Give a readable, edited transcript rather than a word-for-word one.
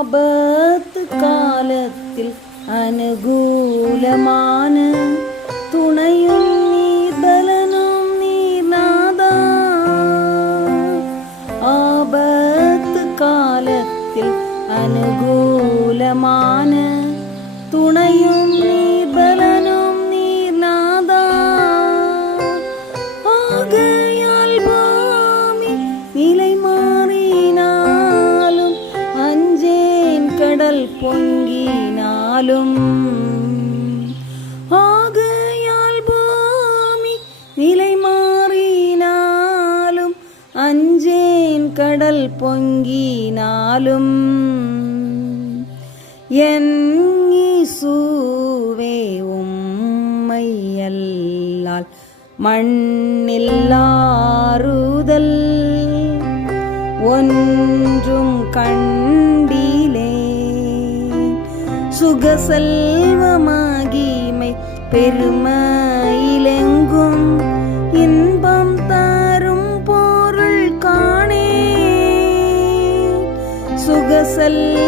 ஆபத்து காலத்தில் அனுகூலமான துணையும் நீர் பலனும் நீர் நாதா. ஆபத்து காலத்தில் அனுகூலமான துணையும் நீர் பலனும் நீர் நாதா. ஆகையால் பூமி நிலை மாறினாலும் அஞ்சேன் கடல் பொங்கினாலும். ஆகையால் பூமி நிலை மாறினாலும் அஞ்சேன் கடல் பொங்கினாலும். என் இயேசுவே உம்மை அல்லால் மண்ணில் ஆறுதல் ஒன்றும் கண்டிலேன். சுகசெல்வமாகிமை பெருமையிலெங்கும் இன்பம் தரும் பொருள் காணேன். சுகசெல்வமாகிமை